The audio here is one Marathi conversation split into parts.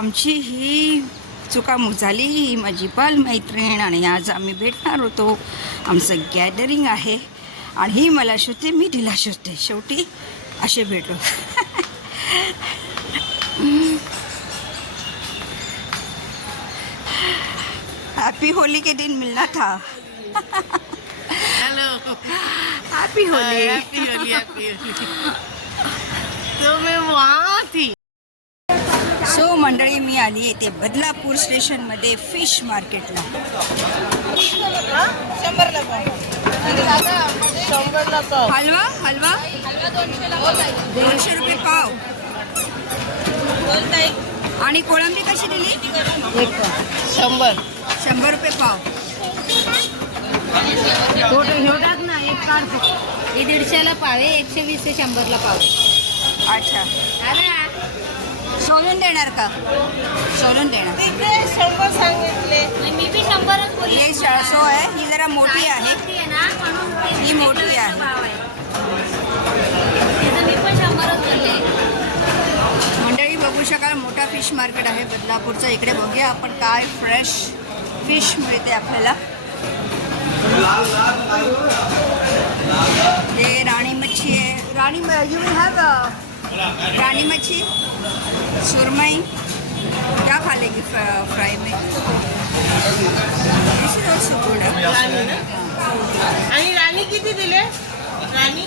आमची ही चुकामूक झाली ही माझी बालमैत्रीण आणि आज आम्ही भेटणार होतो. आमचं गॅदरिंग आहे आणि ही मला शोधते मी तिला शोधते. शेवटी असे भेटलो हैप्पी होली के दिन मिलना था hello happy Holi happy Holi happy Holi तो मैं वहाँ थी. मी आली येते बदलापूर स्टेशनमध्ये फिश मार्केटला. हलवा? हलवा? दोनशे रुपये पाव. आणि कोळंबी कशी दिली? शंभर शंभर रुपये पाव. टाक ना एक काढतो हे दीडशेला पाव आहे एकशे वीस ते शंभरला पाव अच्छा. दादा सोलून देणार का? सोलून देणार. तिथे शंभर सांगितले. मी बी शंभरच बोलली. ही सो आहे. ही जरा मोठी आहे. ही मोठी आहे. मंडळी बघू शकाल मोठा फिश मार्केट आहे बदलापूरचं. इकडे बघूया आपण काय फ्रेश फिश मिळते आपल्याला. हे राणी मच्छी आहे. राणी यू विल हॅव रानी मच्छी? सुरमई क्या खा लेगी फ्राई में? आणि राणी किती दिले राणी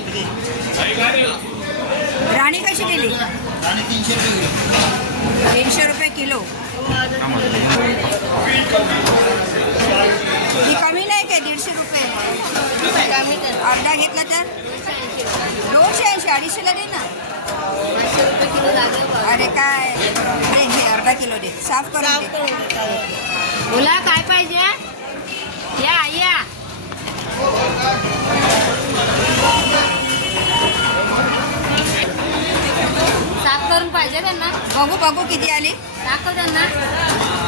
राणी कशी दिली? तीनशे रुपये किलो। ही कमी नाही काय? दीडशे रुपये. अर्धा घेतला तर? दोनशे ऐंशी अडीचशेला दे ना. पाचशे रुपये किलो लागेल पाव. अरे काय? दे हे अर्धा किलो दे. साफ करून साफ दे. करून. बोला काय पाहिजे? या या. साफ करून पाहिजे त्यांना. बघू बघू किती आली. दाखव त्यांना.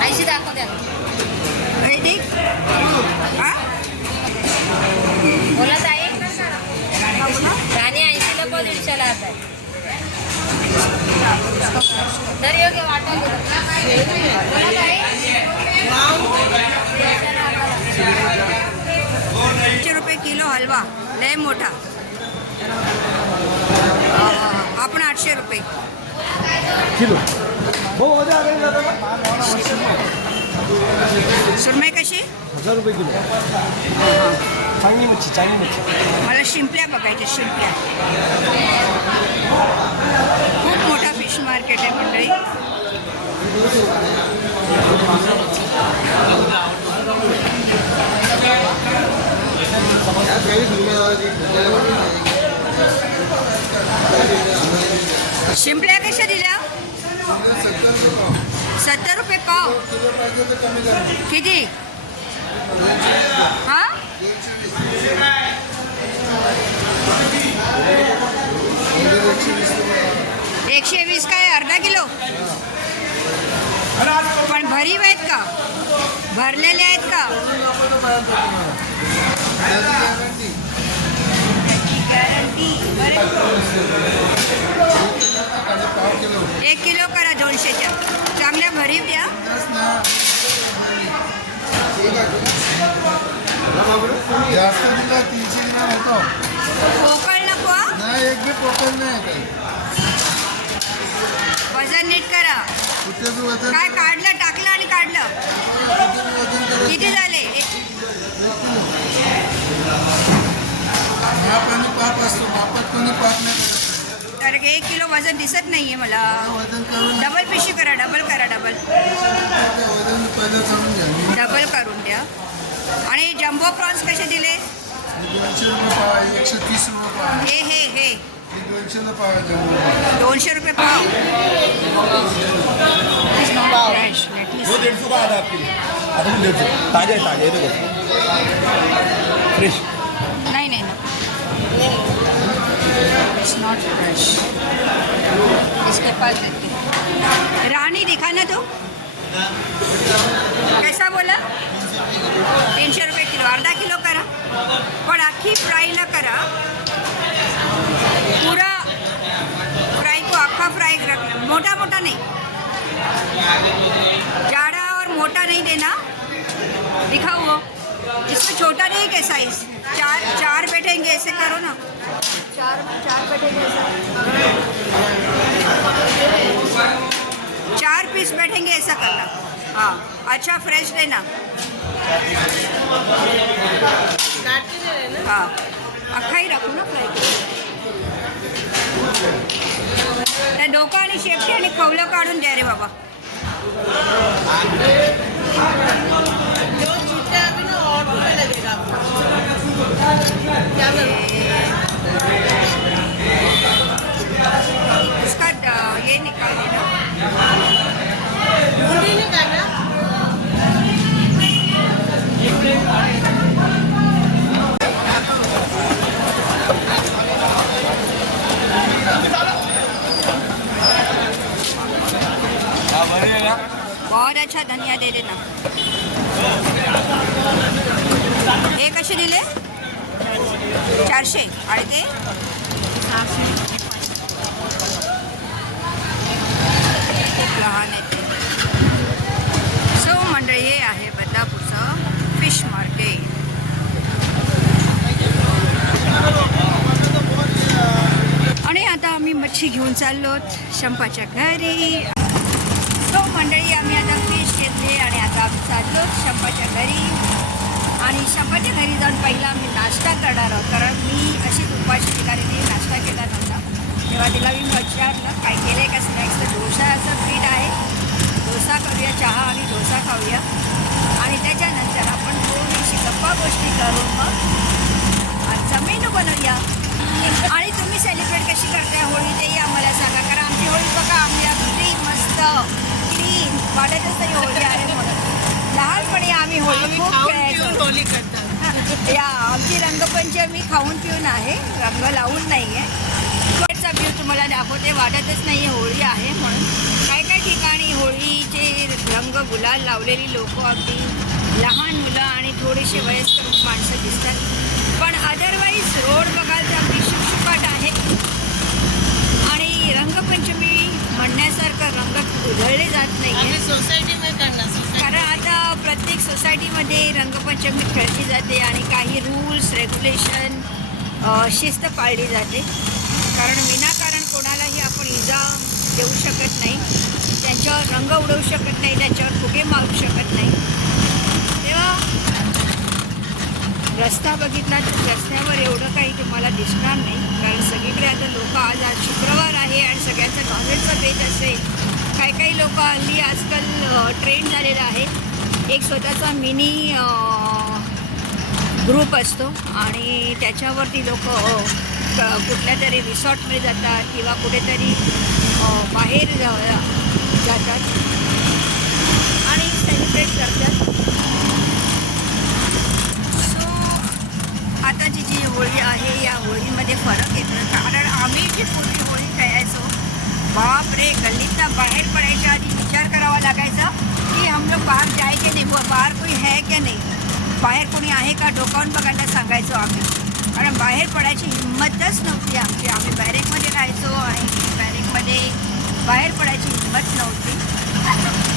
ऐंशी दाखव त्यांना. रेडी हा? बोला ताई. राणी ऐंशीला पाव दीडशेला आता. आहे. तर योग्य वाटायला बोला ताई दीडशेला अर्धा. तीनशे रुपये. किलो. हलवा लय मोठा अं, आपण आठशे रुपये किलो हो उद्या आले जातं सुरमई कशी हजार रुपये किलो चांगली मच्छी चांगली मच्छी मला शिंपल्या बघायच्या शिंपल्या खूप मोठा फिश मार्केट आहे मंडळी शिंपल्या कशा दिल्या सत्तर रुपये पाव किती हा एकशे वीस काय अर्धा किलो? पण भरीव आहेत का? भरलेले आहेत का? एक किलो करा दोनशेच्या. चांगल्या भरीव द्या. जास्त दिला तीनशे ग्राम होतो. पोकळ नको? नाही एक बी पोकळ नाही काही. वजन नीट करा. कुठे बी वजन काय काढलं टाकलं आणि काढलं? किती झाले? एक- माप आणि पाप असतो मापात कोणी पाप नाही. करत. तर एक किलो वजन दिसत नाहीये मला. डबल पिशवी करा डबल करा डबल डबल करून द्या. आणि जम्बो प्रॉन्स कसे दिले? हे दोनशे रुपये पाव आहे एकशे तीस रुपये पाव आहे. हे हे हे. हे दोनशेला पाव आहे जम्बो. दोनशे रुपये पाव. Fresh, let me वो see. डेढ़ सौ का आधा आप किलो आता भी डेढ़ सौ। ताजा है ताजा है देखो। फ्रेश नाही नाही इट्स नॉट फ्रेश इसके पास देते रानी दिखा ना तू कैसा बोला? तीनशे रुपये किलो अर्धा किलो करा। पण अख्खी फ्राय न करा। पुरा फ्राई को अख्खा फ्राई रखना मोटा मोटा नहीं। जाड़ा और मोटा नहीं देना। दिखाओ वो। इसमें छोटा नहीं क्या साइज़ चार चार बैठेंगे, ऐसे करो ना। चार चार बैठेंगे ऐसा। चार पीस बैठेंगे ऐसा करना। हाँ अच्छा फ्रेश देना। हाँ. अख्खा ही राखू ना फ्राय त्या डोका आणि शेपटी आणि खवलं काढून द्या रे बाबा. जो छूटे अभी ना ऑटो में लगेगा आपको क्या और अच्छा धनिया दे देना हे कसे दिले? चारशे. आणि ते? खूप लहान आहे ते. सो मंडळी हे आहे बदलापूरचं फिश मार्केट आणि आता आम्ही मच्छी घेऊन चाललो शंपाच्या घरी. मंडळी आम्ही आता फिश घेतले आणि आता आम्ही चाललो शंपाच्या घरी आणि शंपाच्या घरी जाऊन पहिला आम्ही नाश्ता करणार आहोत. कारण मी अशी उपाशी ठिकाणी मी नाश्ता केला नव्हता. तेव्हा तिला मी विचारलं काय केलं आहे का स्नॅक्स तर डोसाचं पीठ आहे. डोसा करूया चहा आणि डोसा खाऊया. आणि त्याच्यानंतर आपण थोडीशी गप्पा गोष्टी करून मग आजचा मेनू बनवूया. आणि तुम्ही सेलिब्रेट कशी करताय होळी तेही आम्हाला सांगा. कारण आमची होळी बघा आम्ही अगदी मस्त वाटतच नाही होळी आहे म्हणून. लहानपणी आम्ही होळी खूप खेळायचो. करतात. या आमची रंगपंचमी खाऊन पिऊन आहे. रंग लावून नाही आहे व्ह्यू तुम्हाला दाखवते वाटतच नाही होळी आहे म्हणून. काही काही ठिकाणी होळीचे रंग गुलाल लावलेली लोक अगदी लहान मुलं आणि थोडीशी वयस्कर माणसं दिसतात. पण अदरवाईज रोड बघाल तर अगदी शुकशुकाट आहे आणि रंगपंचमी म्हणण्यासारखं रंग उधळले जात नाही कारण आता प्रत्येक सोसायटीमध्ये रंगपंचमी खेळली जाते आणि काही रूल्स रेग्युलेशन शिस्त पाळली जाते. कारण विनाकारण कोणालाही आपण इजा देऊ शकत नाही. त्यांच्यावर रंग उडवू शकत नाही त्यांच्यावर फुगे मारू शकत नाही. तेव्हा रस्ता बघितला तर रस्त्यावर एवढं काही तुम्हाला दिसणार नाही. कारण सगळीकडे आता लोक आज आज शुक्रवार आहे आणि सगळ्यांचा नॉनव्हेजचं बेत असेल. काही काही लोक हल्ली आजकाल ट्रेंड झालेला आहे. एक स्वतःचा मिनी ग्रुप असतो आणि त्याच्यावरती लोक कुठल्या तरी रिसॉर्टमध्ये जातात किंवा कुठेतरी बाहेर जातात. आणि सेलिब्रेट करतात सो आताची जी होळी आहे या होळीमध्ये फरक येतो. कारण आम्ही जी पूर्वी होळी खेळायचो बाप रे गल्लीतनं बाहेर पडायच्या आधी विचार करावा लागायचा की हम लोग जायचे नाही बाहेर कोणी है क्या नाही? बाहेर कोणी आहे का? डोकावून बघायला सांगायचो आम्ही. कारण बाहेर पडायची हिंमतच नव्हती आमची. आम्ही बॅरेकमध्ये राहायचो आणि बॅरेकमध्ये बाहेर पडायची हिंमत नव्हती.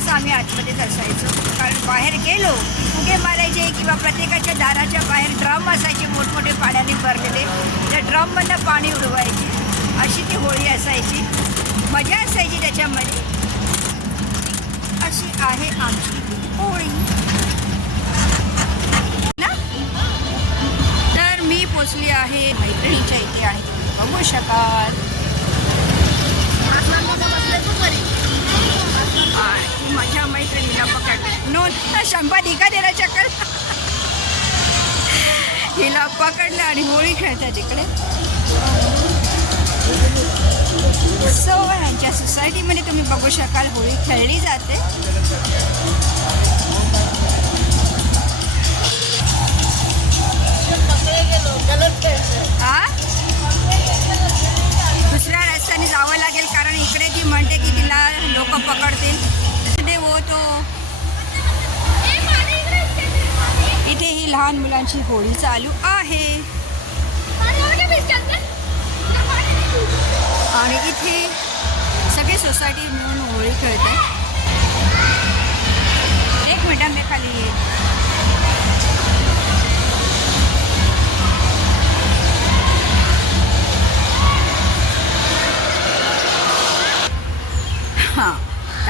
पूर्ण आम्ही आतमध्येच असायचो कारण बाहेर गेलो की फुगे मारायचे किंवा प्रत्येकाच्या दाराच्या बाहेर ड्रम असायचे मोठमोठे पाण्याने भरलेले. त्या ड्रममधनं पाणी उडवायचे. अशी ती होळी असायची. मजा असायची त्याच्यामध्ये. अशी आहे आमची होळी. ना? तर मी पोचली आहे मैत्रिणीच्या इथे आहे बघू शकाल. माझ्या मैत्रिणीला पकड नो शंभर हिका देला चक्कर. हिला पकडलं आणि होळी खेळतात इकडे. सो ह्यांच्या सोसायटीमध्ये तुम्ही बघू शकाल होळी खेळली जाते. हा दुसऱ्या रस्त्याने जावं लागेल कारण इकडे ती म्हणते की तिला लोक पकडतील. होतो. इथे ही लहान मुलांची होळी चालू आहे. आणि इथे सगळे सोसायटी मिळून होळी खेळतात. एक मिनिट मी खाली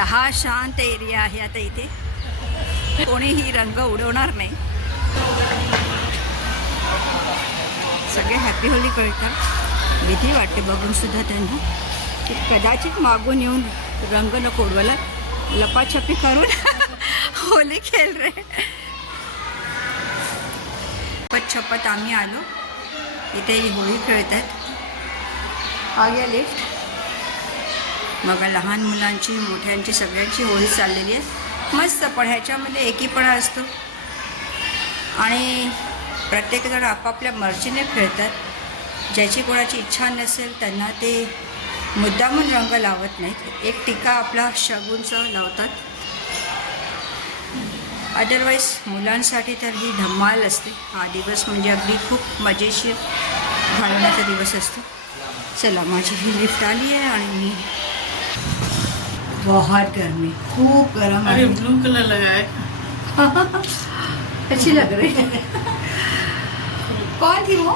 आता हा शांत एरिया आहे आता इथे. कोणीही रंग उडवणार नाही. सगळे हॅपी होली कळतात भीती वाटते बघून सुद्धा त्यांना. की कदाचित मागून येऊन रंग न कोडवायला लपाछपी करून होली खेळ रे. छपत छपत आम्ही आलो. इथे होळी खेळतात. आग्या लिफ्ट मग लहान मुलांची मोठ्यांची सगळ्यांची होळी चाललेली आहे. मस्त पण ह्याच्यामध्ये एकीपणा असतो. आणि प्रत्येकजण आपापल्या मर्जीने खेळतात. ज्याची कोणाची इच्छा नसेल त्यांना ते मुद्दामून रंग लावत नाहीत. एक टीका आपला शगुनचं लावतात. अदरवाईज मुलांसाठी तर ही धम्माल असते. हा दिवस म्हणजे अगदी खूप मजेशीर घालवण्याचा दिवस असतो. चला माझी ही लिफ्ट आली आहे आणि मी बहुत गर्मी खूप गरम अरे ब्लू कलर लगाए अच्छी लग रही है। कौन थी वो?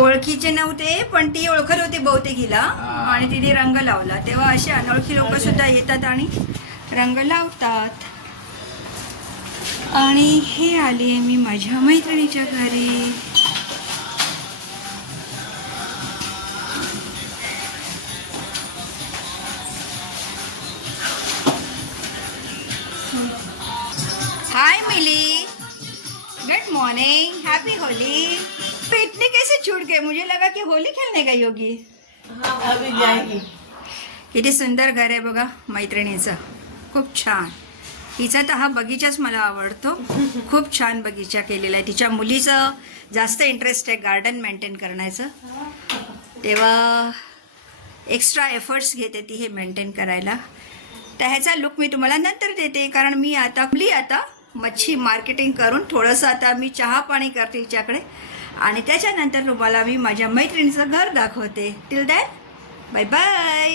ओळखीचे नव्हते पण ती ओळखत होती बहुतेक हिला आणि तिने रंग लावला. तेव्हा असे अनोळखी लोक सुद्धा येतात आणि रंग लावतात. आणि हे आले मी माझ्या मैत्रिणीच्या घरी. Hi Mili good morning happy Holi तो इतने कैसे छूट गए? मुझे लगा कि होली खेलने गई होगी। हाँ, अभी जाएगी। किती सुंदर घर आहे बघा मैत्रिणीचं. खूप छान. हिचा तर हा बगीचाच मला आवडतो. खूप छान बगीचा केलेला आहे. तिच्या मुलीचं जास्त इंटरेस्ट आहे गार्डन मेंटेन करण्याचं. तेव्हा एक्स्ट्रा एफर्ट्स घेते ती हे मेंटेन करायला. तर ह्याचा लुक मी तुम्हाला नंतर देते कारण मी आता आपली आता मच्छी मार्केटिंग करून थोडंसं आता मी चहा पाणी करते हिच्याकडे. आणि त्याच्यानंतर तुम्हाला मी माझ्या मैत्रिणीचं घर दाखवते. टिल दॅट बाय बाय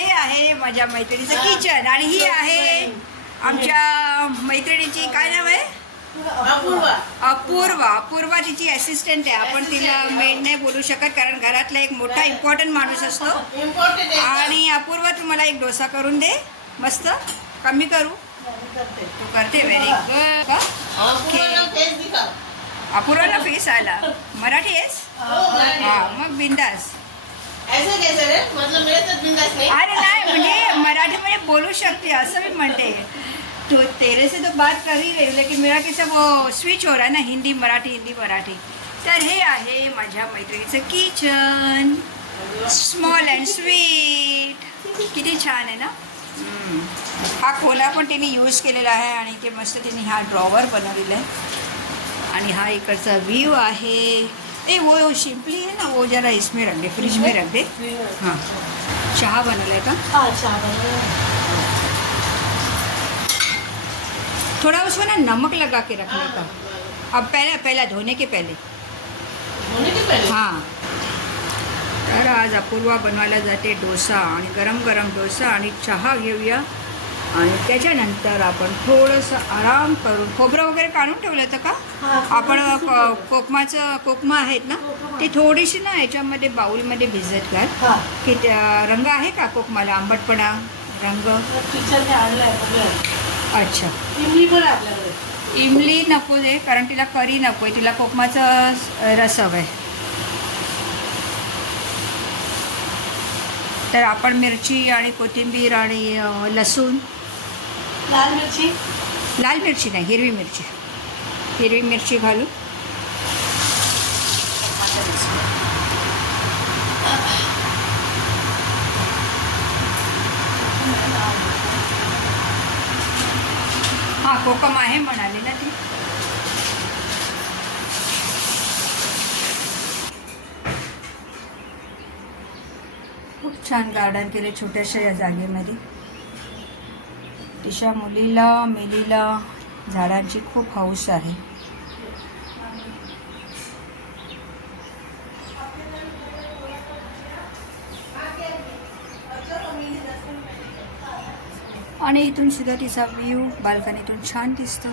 हे आहे माझ्या मैत्रिणीचं किचन आणि ही आहे आमच्या मैत्रिणीची काय नाव आहे? अपूर्वा. अपूर्वा. अपूर्वा तिची असिस्टंट आहे आपण तिला मेड नाही बोलू शकत कारण घरातला एक मोठा इम्पॉर्टंट माणूस असतो. आणि अपूर्वा तू मला एक डोसा करून दे. मस्त. कमी करू. तू करते व्हेरी गुड अपूर्वा का फेस दिखाओ अपूर्वाला फेस आला. मराठी आहेस? हा मग बिंदास. अरे नाही म्हणजे मराठीमध्ये बोलू शकते असं मी म्हणते. तो तेरे से तो बात कर ही रही हूँ, लेकिन मेरा कैसा वो स्विच हो रहा है ना हिंदी मराठी हिंदी मराठी. तर हे आहे माझ्या मैत्रिणीचं किचन स्मॉल अँड स्वीट किती छान आहे ना. हा खोला पण तिने यूज केलेला आहे आणि ते मस्त तिने हा ड्रॉवर बनवलेला आहे. आणि हा इकडचा व्ह्यू आहे. ते वो शिंपली है ना वो जरा इसमें रख दे फ्रिज में रख दे. हाँ. चहा बनवलाय का? हाँ चावल थोड़ा उसमें ना नमक लगा के रखने का. अब पहले पहला धोने के पहले. होने के पहले? हां. तर आज अपूर्वा बनवायला जाते डोसा आणि गरम गरम डोसा आणि चहा घेऊया. आणि त्याच्यानंतर आपण थोडंसं आराम करून खोबरं वगैरे काढून ठेवलं होतं का? आपण कोकमाचं कोकमा आहेत ना? ती थोडीशी ना याच्यामध्ये बाऊलमध्ये भिजत घाल. की त्या रंग आहे का कोकमाला? आंबटपणा रंग? अच्छा. इमली पण आहे आपल्याकडे. इमली नको दे कारण तिला करी नको आहे. तिला कोकमाचं रस हवं आहे. तर आपण मिरची आणि कोथिंबीर आणि लसूण. लाल मिरची? लाल मिरची नाही हिरवी मिरची. हिरवी मिरची घालू हां कोकम आहे म्हणाले ना ती. छान गार्डन केले छोट्याशा या जागेमध्ये. तिच्या मुलीला मेलीला झाडांची खूप हौस आहे. आणि इथून सुद्धा तिचा व्ह्यू बाल्कनीतून छान दिसतो.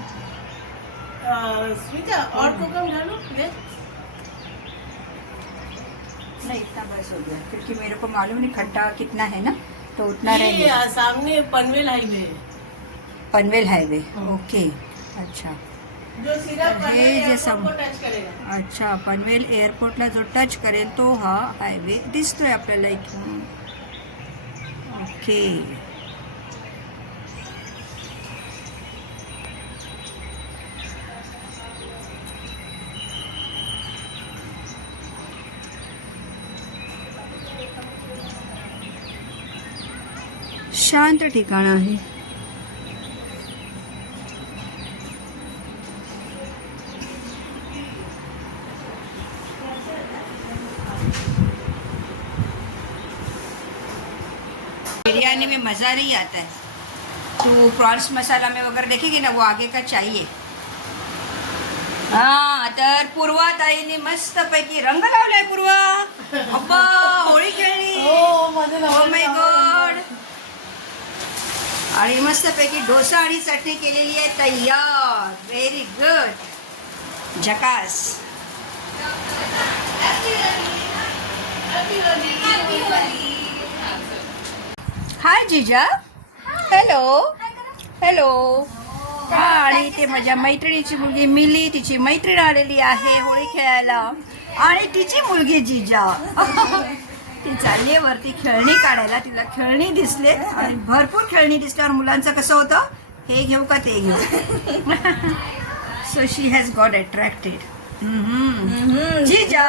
इतना बस हो गया। क्योंकि मेरे को मालूम नहीं खट्टा कितना है ना तो उतना रह सामने Panvel highway. Panvel highway. Okay अच्छा। हे जे सम- अच्छा पनवेल एअरपोर्टला जो टच करेल तो हा हायवे दिसतोय आपल्याला इथून ओके. शांत ठिकाण आहे बिरयानी में मज़ा नहीं आता है। तो प्रॉन्स मसाला में वगैरह देखेगी ना वो आगे का चाहिए। हा तर पूर्वा ताईने मस्त पैकी रंग लावलाय पूर्वा। अब्बा होळी खेळली। हो माय गॉड आणि मस्तपैकी डोसा आणि चटणी केलेली आहे तयार. व्हेरी गुड झकास. हाय जिजा हॅलो हॅलो हा आणि ते माझ्या मैत्रिणीची मुलगी मिली. तिची मैत्रीण आलेली आहे होळी खेळायला. आणि तिची मुलगी जिजा. ती चालली आहे वरती खेळणी काढायला. तिला खेळणी दिसले आणि भरपूर खेळणी दिसल्यावर मुलांचं कसं होतं? हे घेऊ का ते घेऊ? So she has got attracted जिजा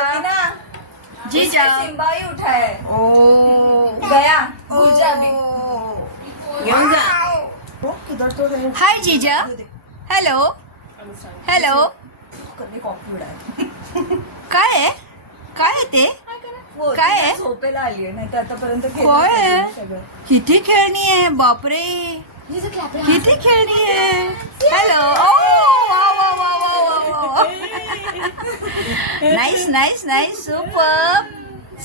जिजा सिम्बाई उठाय. ओ. गया ओ. घेऊन जा. हाय जीजा. हॅलो हॅलो काय आहे? काय आहे ते? काय आहे? झोपेला आली नाही तर आतापर्यंत होय. किती खेळणी आहे बापरे. किती खेळणी आहे. Hello nice nice nice super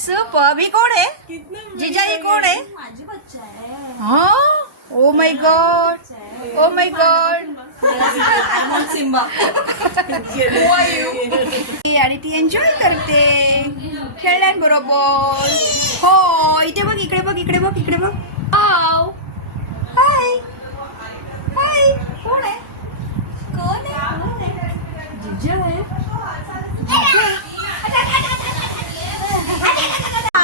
super ही कोण आहे? जीजा ही कोण आहे? माझी बच्चा आहे. हा ओ my god oh my god Simba आणि ती एन्जॉय करते. खेळण्यांबरोबर हो इथे बघ इकडे बघ इकडे बघ इकडे बघ आव हाय हाय कोण आहे कोण आहे कोण आहे जिजू आहे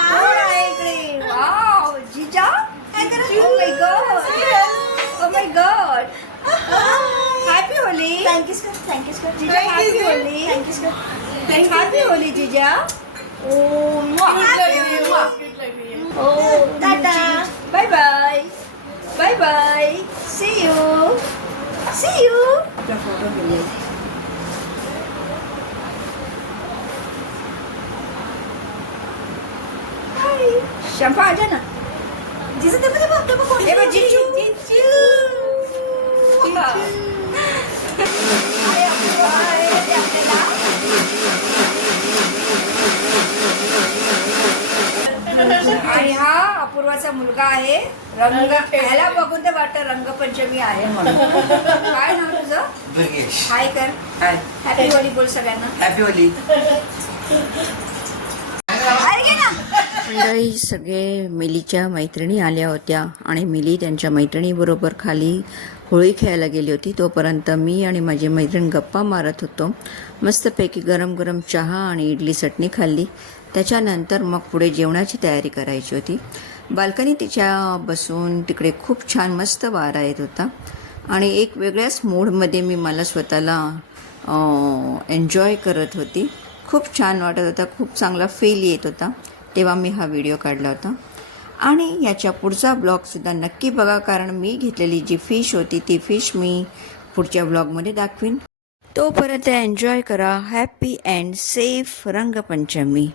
कोण आहे इकडे wow Jija oh my god oh my god happy Holi thank you sir thank you sir Jija happy Holi thank you sir happy Holi Jija tata bye bye bye bye see you see you आपला फोटो घेऊया हाय शंपा आजा ना जिजू ते बघ ते बघ कोण हे बघ जिजू जिजू हाय अप्पा, हाय, ते आपल्याला आणि हा अपूर्वाचा मुलगा आहे रंग ह्याला बघून तर वाटतं रंगपंचमी आहे म्हणून. काय नाव तुझं? हाय कर हाय. हॅपी होली बोल सगळ्यांना. हॅपी होली अरे घे ना. मंडळी सगळे मिलीच्या मैत्रिणी आल्या होत्या आणि मिली त्यांच्या मैत्रिणीबरोबर खाली होळी खेळायला गेली होती. तोपर्यंत मी आणि माझी मैत्रीण गप्पा मारत होतो. मस्तपैकी गरम गरम चहा आणि इडली चटणी खाल्ली. त्याच्यानंतर मग पुढे जेवणाची तयारी करायची होती. बाल्कनी तिच्या बसून तिकडे खूप छान मस्त वारा येत होता. आणि एक वेगळ्याच मूडमध्ये मी मला स्वतःला एन्जॉय करत होती. खूप छान वाटत होता खूप चांगला फील येत होता तेव्हा मी हा व्हिडिओ काढला होता. आणि याच्या पुढचा ब्लॉगसुद्धा नक्की बघा कारण मी घेतलेली जी फिश होती ती फिश मी पुढच्या ब्लॉगमध्ये दाखवीन. तोपर्यंत एन्जॉय करा हॅपी अँड सेफ रंगपंचमी.